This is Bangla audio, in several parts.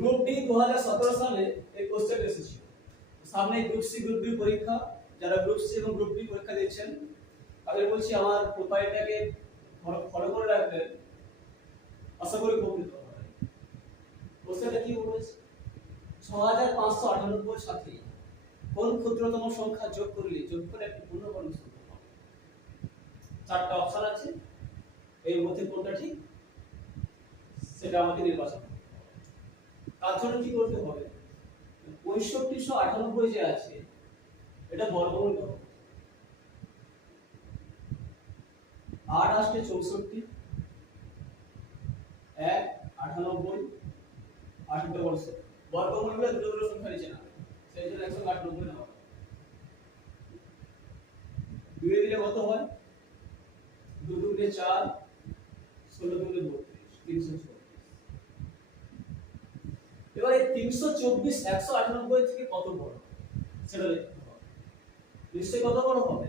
গ্রুপ ডি 2017 সালে এই কোশ্চেন এসেছিল। সামনে গ্রুপ সি গ্রুপ ডি পরীক্ষা, যারা গ্রুপ সি এবং গ্রুপ ডি পরীক্ষা দিচ্ছেন তাদের বলছি আমার প্রোফাইলটাকে ফলো করে রাখবেন, আশা করি উপকৃত হবেন। কোশ্চেনটা কি বলেছে? 6598 এর সাথে কোন ক্ষুদ্রতম সংখ্যা যোগ করলে যোগফল একটি পূর্ণবর্গ সংখ্যা হবে? চারটা অপশন আছে, এর মধ্যে কোনটা ঠিক সেটা আমাকে নির্বাচন করতে হবে। তার জন্য কি করতে হবে? 6598 যে আছে এটা বর্গমূল করো। 8 আসলে 64, 1 98, 8 বর্গ বর্গমূলগুলো দুটো দুটো সংখ্যা নিচে না, সেই জন্য 198 নেওয়া হবে। 2 দিলে কত হয়? 2 দুগুণে 4, 16 দুগুণে 32, 324। এবারে 324 198 থেকে কত বড় সেটা দেখতে হবে। নিশ্চয়ই কত বড় হবে?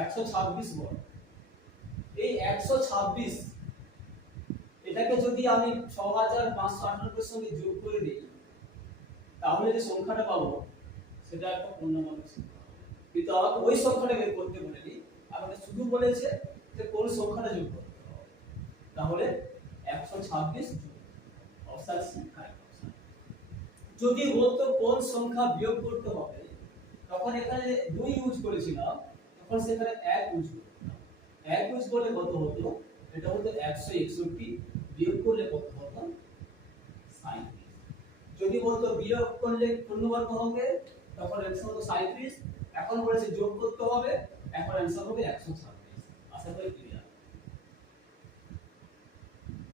126 বড়। এই 126 এটাকে যদি আমি 6598 এর সঙ্গে যোগ করে দিই তাহলে যে সংখ্যাটা পাবো সেটা একটা পূর্ণবর্গ সংখ্যা। কিন্তু আমাকে ওই সংখ্যাটা বের করতে বলেনি, আমাকে শুধু বলেছে যে কোন সংখ্যাটা যোগ করতে হবে। তাহলে 126 অপশন সি কারেক্ট অপশন। যদি বলতো কোন সংখ্যা বিয়োগ করতে হবে তখন এখানে 2 ইউজ করেছিলাম, তখন সেখানে 1 ইউজ করতাম। 1 ইউজ করলে কত হতো? এটা হতো 161, বিয়োগ করলে কত হতো? 37। যদি বলতো বিয়োগ করলে পূর্ণবর্গ হবে তখন অ্যানসার হতো 37। এখন বলেছে যোগ করতে হবে, এখন অ্যানসার হবে 126। আশা করি